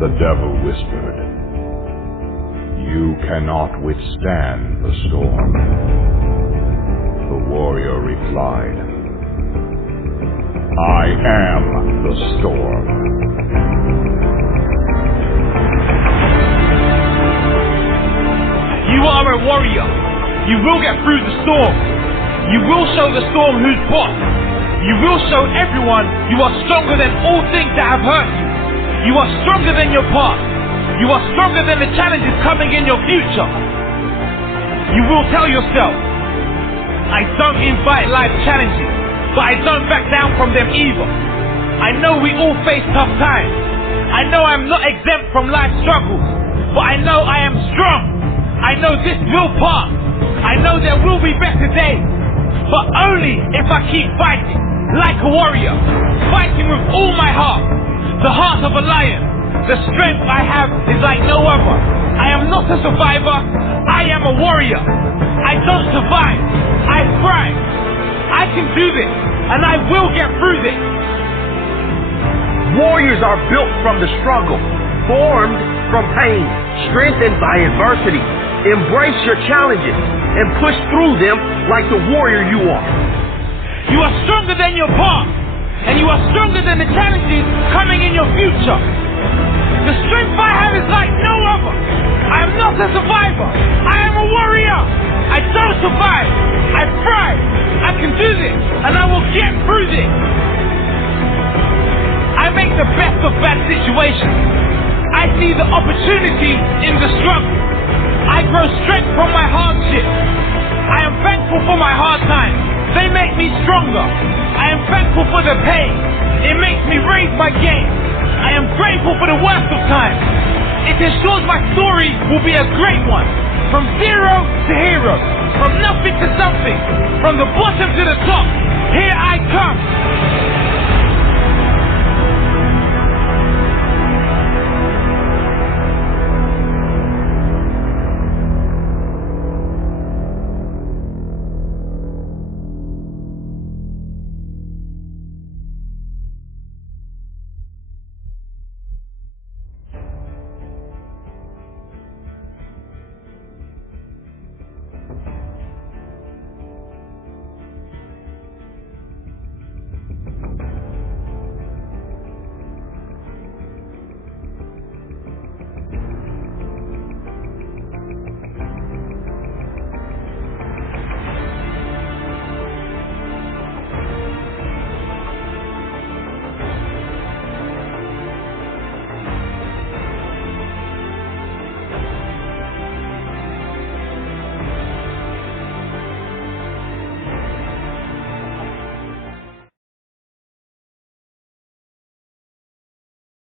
The devil whispered, "You cannot withstand the storm." The warrior replied, "I am the storm." You are a warrior. You will get through the storm. You will show the storm who's boss. You will show everyone you are stronger than all things that have hurt you. You are stronger than your past. You are stronger than the challenges coming in your future. You will tell yourself, I don't invite life challenges, but I don't back down from them either. I know we all face tough times. I know I'm not exempt from life's struggles, but I know I am strong. I know this will pass. I know there will be better days, but only if I keep fighting like a warrior, fighting with all my heart, the heart of a lion. The strength I have is like no other. I am not a survivor, I am a warrior. I don't survive, I thrive. I can do this, and I will get through this. Warriors are built from the struggle, formed from pain, strengthened by adversity. Embrace your challenges and push through them like the warrior you are. You are stronger than your past, and you are stronger than the challenges coming in your future. The strength I have is like no other. I am not a survivor, I am a warrior. I don't survive, I thrive. I can do this, and I will get through this. I make the best of bad situations. I see the opportunity in the struggle. I grow strength from my hardship. I am thankful for my hard times. They make me stronger. I am thankful for the pain. It makes me raise my game. I am grateful for the worst of times. It ensures my story will be a great one. From zero to hero. From nothing to something. From the bottom to the top.